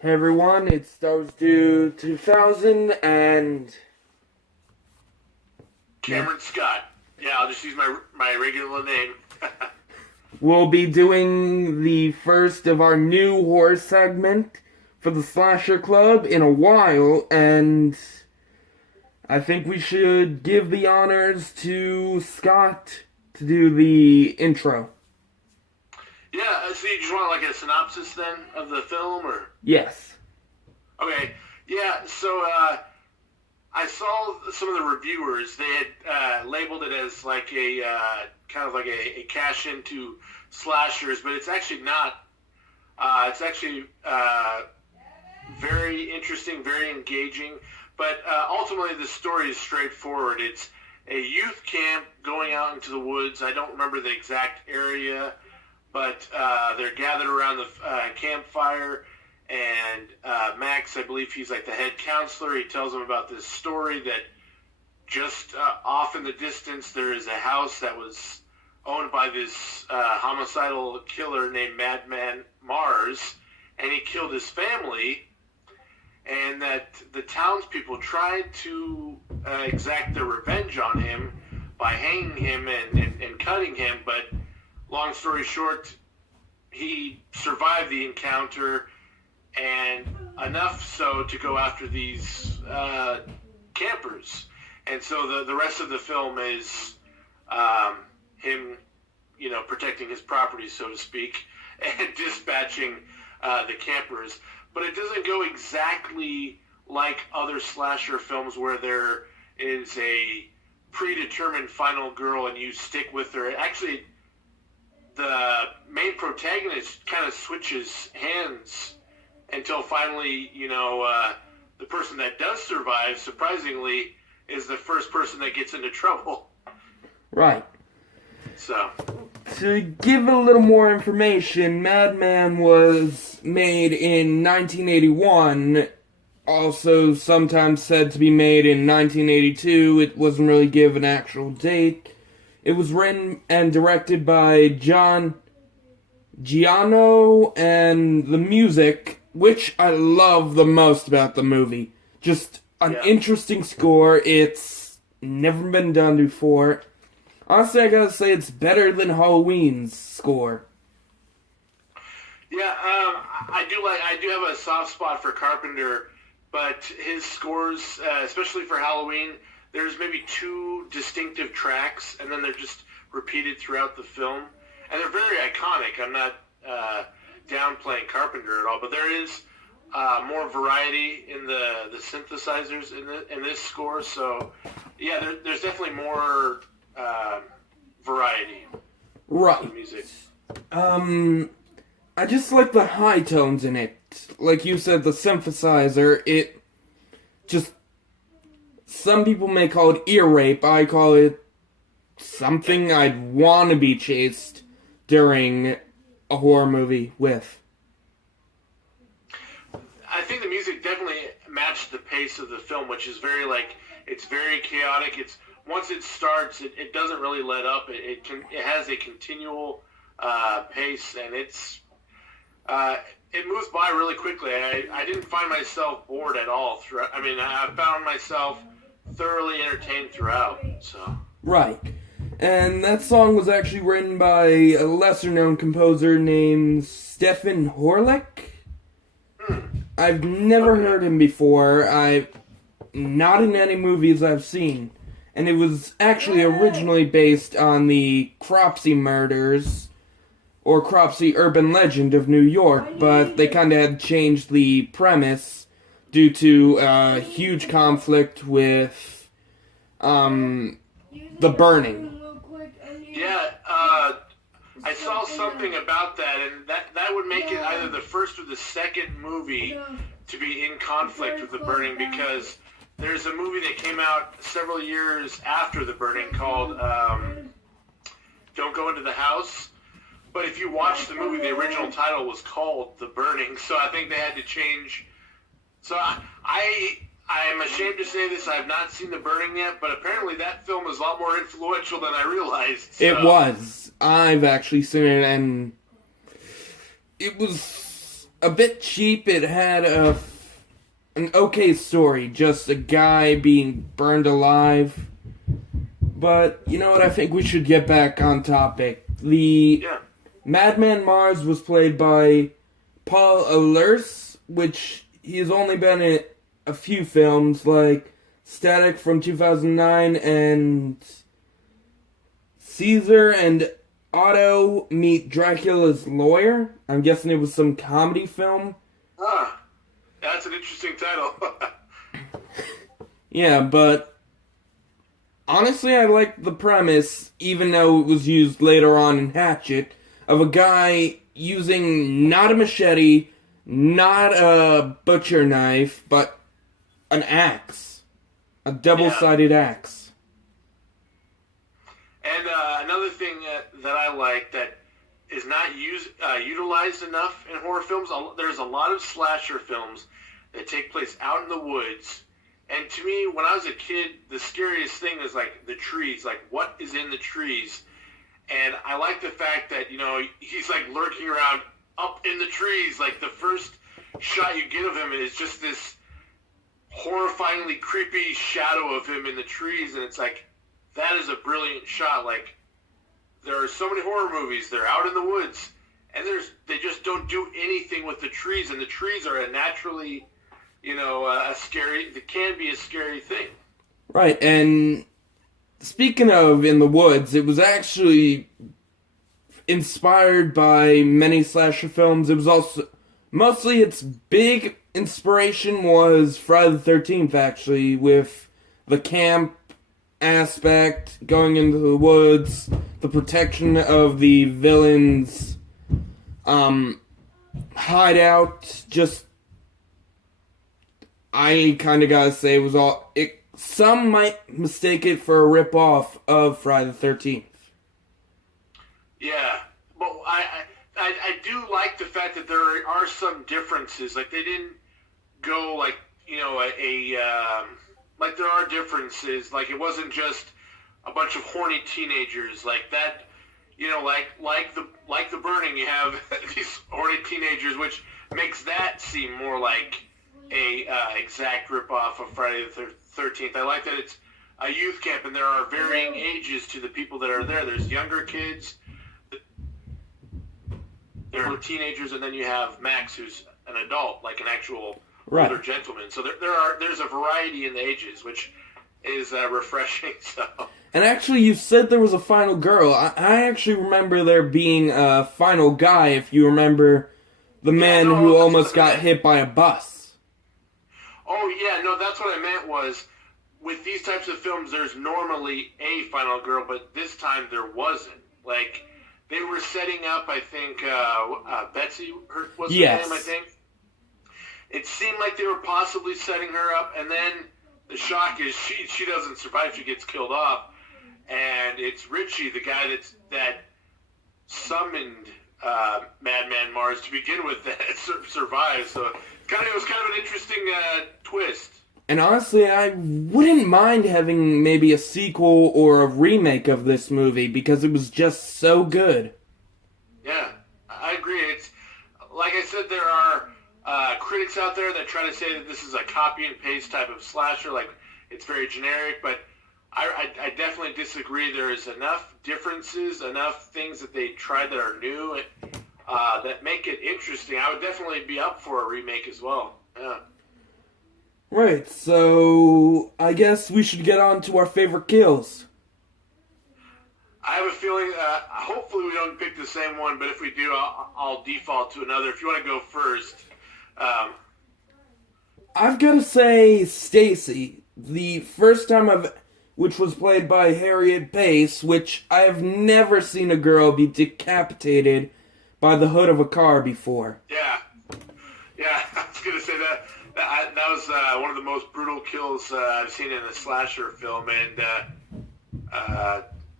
Hey everyone, it's Stars Do 2000 and Cameron Scott. Yeah, I'll just use my regular name. we'll be doing the first of our new horror segment for the Slasher Club in a while, and I think we should give the honors to Scott to do the intro. Yeah, so you just want like a synopsis then of the film, or? Yes. Okay, yeah, so I saw some of the reviewers. They had labeled it as like a kind of like a cash into slashers, but it's actually not. It's actually very interesting, very engaging, but ultimately the story is straightforward. It's a youth camp going out into the woods. I don't remember the exact area, but they're gathered around the campfire, and Max, I believe he's like the head counselor. He tells them about this story that just off in the distance there is a house that was owned by this homicidal killer named Madman Mars, and he killed his family, and that the townspeople tried to exact their revenge on him by hanging him and cutting him, but long story short, he survived the encounter, and enough so to go after these campers. And so the rest of the film is him, protecting his property, so to speak, and dispatching the campers. But it doesn't go exactly like other slasher films where there is a predetermined final girl and you stick with her. Actually, the main protagonist kind of switches hands until finally, the person that does survive, surprisingly, is the first person that gets into trouble. Right. So, to give a little more information, Madman was made in 1981, also sometimes said to be made in 1982. It wasn't really given an actual date. It was written and directed by John Giano, and the music, which I love the most about the movie. Just an interesting score. It's never been done before. Honestly, I gotta say it's better than Halloween's score. Yeah, I do have a soft spot for Carpenter, but his scores, especially for Halloween, there's maybe two distinctive tracks, and then they're just repeated throughout the film, and they're very iconic. I'm not downplaying Carpenter at all, but there is more variety in the synthesizers in this score. So, yeah, there's definitely more variety. Right. In music. I just like the high tones in it. Like you said, the synthesizer, it just... Some people may call it ear rape. I call it something I'd want to be chased during a horror movie with. I think the music definitely matched the pace of the film, which is it's very chaotic. It's once it starts, it doesn't really let up. It has a continual pace, and it moves by really quickly. I didn't find myself bored at all throughout. I mean, I found myself thoroughly entertained throughout. So Right. And that song was actually written by a lesser-known composer named Stefan Horlick. I've never heard him before. Not in any movies I've seen. And it was actually originally based on the Cropsey murders, or Cropsey urban legend of New York, but they kind of had changed the premise due to a huge conflict with the burning. yeah, I saw something about that, and that would make it either the first or the second movie to be in conflict with the burning, because there's a movie that came out several years after the burning called Don't Go Into the House. But if you watch the movie, the original title was called The Burning, so I think they had to change. So I'm ashamed to say this, I have not seen The Burning yet, but apparently that film is a lot more influential than I realized. So. It was. I've actually seen it, and it was a bit cheap. It had an okay story, just a guy being burned alive. But, you know what, I think we should get back on topic. The Madman Mars was played by Paul Allers, which he has only been in a few films, like Static from 2009 and Caesar and Otto Meet Dracula's Lawyer. I'm guessing it was some comedy film. Ah, that's an interesting title. Yeah, but honestly, I like the premise, even though it was used later on in Hatchet, of a guy using not a machete, not a butcher knife, but an axe. A double-sided axe. And another thing that I like that is not utilized enough in horror films, there's a lot of slasher films that take place out in the woods. And to me, when I was a kid, the scariest thing is like the trees, like what is in the trees. And I like the fact that, he's like lurking around up in the trees. Like the first shot you get of him is just this horrifyingly creepy shadow of him in the trees. And it's like, that is a brilliant shot. Like, there are so many horror movies, they're out in the woods, and they just don't do anything with the trees. And the trees are a naturally, it can be a scary thing. Right, and speaking of in the woods, it was actually inspired by many slasher films. It was also, mostly its big inspiration was Friday the 13th, actually, with the camp aspect, going into the woods, the protection of the villain's hideout. Just, I kind of gotta say, it was all... Some might mistake it for a rip-off of Friday the 13th. Yeah, but I do like the fact that there are some differences. Like, they didn't go, like, like, there are differences. Like, it wasn't just a bunch of horny teenagers. Like, that, like the Burning, you have these horny teenagers, which makes that seem more like a exact ripoff of Friday the 13th. I like that it's a youth camp, and there are varying ages to the people that are there. There's younger kids, there are teenagers, and then you have Max, who's an adult, like an actual older gentleman. So there's a variety in the ages, which is refreshing. So. And actually, you said there was a final girl. I actually remember there being a final guy, if you remember the man who almost got hit by a bus. Oh, yeah, no, that's what I meant was, with these types of films, there's normally a final girl, but this time there wasn't. Like, they were setting up, I think, Betsy was her name, I think. It seemed like they were possibly setting her up, and then the shock is she doesn't survive, she gets killed off, and it's Richie, the guy that summoned Madman Mars to begin with, that survives, so... It was kind of an interesting twist. And honestly, I wouldn't mind having maybe a sequel or a remake of this movie, because it was just so good. Yeah, I agree. It's like I said, there are critics out there that try to say that this is a copy and paste type of slasher, like it's very generic, but I definitely disagree. There's enough differences, enough things that they tried that are new, that make it interesting. I would definitely be up for a remake as well. Yeah. Right, so I guess we should get on to our favorite kills. I have a feeling, hopefully we don't pick the same one, but if we do, I'll default to another. If you want to go first. I've got to say Stacy, the first time which was played by Harriet Pace, which I have never seen a girl be decapitated by the hood of a car before. Yeah, I was going to say that was one of the most brutal kills I've seen in a slasher film, and that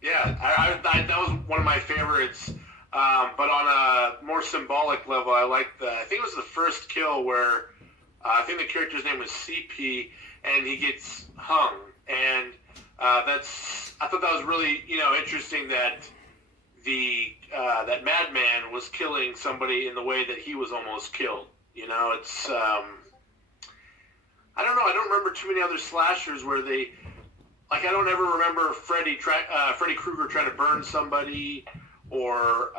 was one of my favorites. But on a more symbolic level, I think it was the first kill where I think the character's name was CP, and he gets hung, and I thought that was really interesting that that Madman was killing somebody in the way that he was almost killed. You know, it's I don't know. I don't remember too many other slashers where they like. I don't ever remember Freddy Krueger trying to burn somebody, or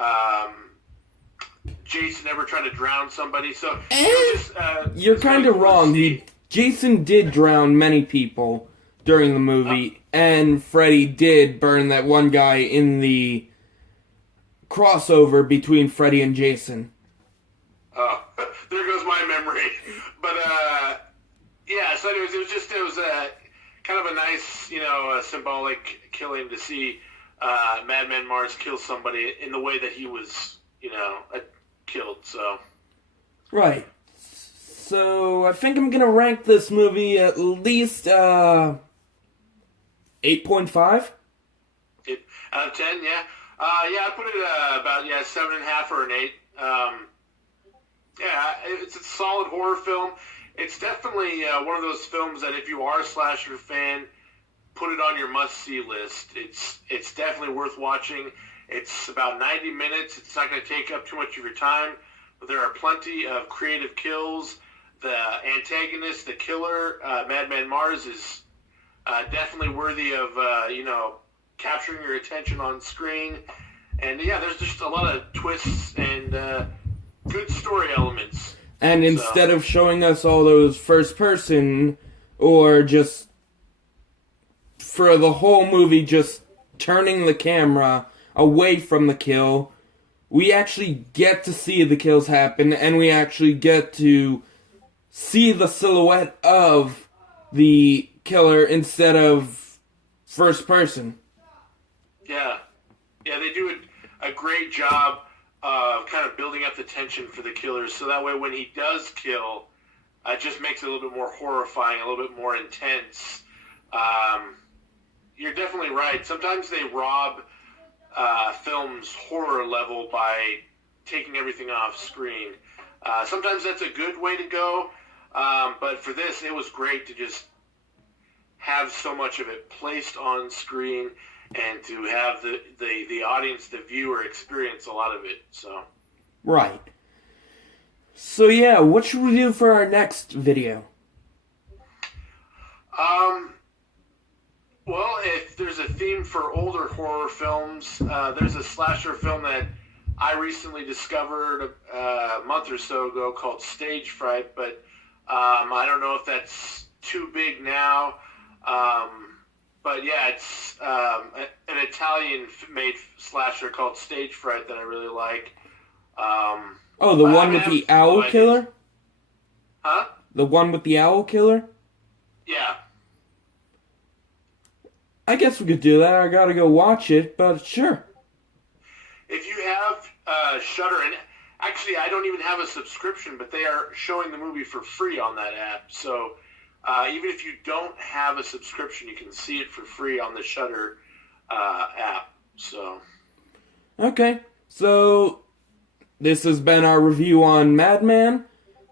Jason ever trying to drown somebody. So you're kind of wrong. Jason did drown many people during the movie, and Freddy did burn that one guy in the crossover between Freddy and Jason. Oh, there goes my memory. But yeah. So anyways, it was kind of a nice, symbolic killing to see Madman Mars kill somebody in the way that he was, killed. So right. So I think I'm gonna rank this movie at least 8.5. 8 out of 10, yeah. I put it about 7.5 or an 8. It's a solid horror film. It's definitely one of those films that if you are a slasher fan, put it on your must-see list. It's definitely worth watching. It's about 90 minutes. It's not going to take up too much of your time. But there are plenty of creative kills. The antagonist, the killer, Madman Mars, is definitely worthy of, capturing your attention on screen. And, there's just a lot of twists and good story elements. And instead of showing us all those first person, or just for the whole movie just turning the camera away from the kill, we actually get to see the kills happen, and we actually get to see the silhouette of the killer instead of first person. Yeah, they do a great job of kind of building up the tension for the killers, so that way when he does kill, it just makes it a little bit more horrifying, a little bit more intense. You're definitely right. Sometimes they rob films horror level by taking everything off screen. Sometimes that's a good way to go, but for this, it was great to just have so much of it placed on screen and to have the audience, the viewer, experience a lot of it. So right. So yeah, what should we do for our next video? Well, if there's a theme for older horror films, there's a slasher film that I recently discovered a month or so ago called Stage Fright, but I don't know if that's too big now. But yeah, it's an Italian-made slasher called Stage Fright that I really like. The one with the owl killer? Huh? The one with the owl killer? Yeah. I guess we could do that. I gotta go watch it, but sure. If you have Shudder, and actually I don't even have a subscription, but they are showing the movie for free on that app, so even if you don't have a subscription, you can see it for free on the Shudder app. So. Okay, so this has been our review on Madman.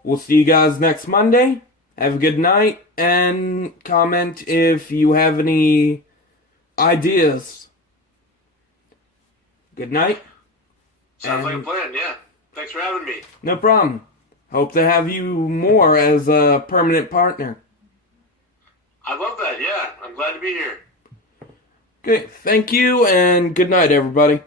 We'll see you guys next Monday. Have a good night, and comment if you have any ideas. Good night. Sounds like a plan, yeah. Thanks for having me. No problem. Hope to have you more as a permanent partner. I love that, yeah. I'm glad to be here. Okay, thank you, and good night, everybody.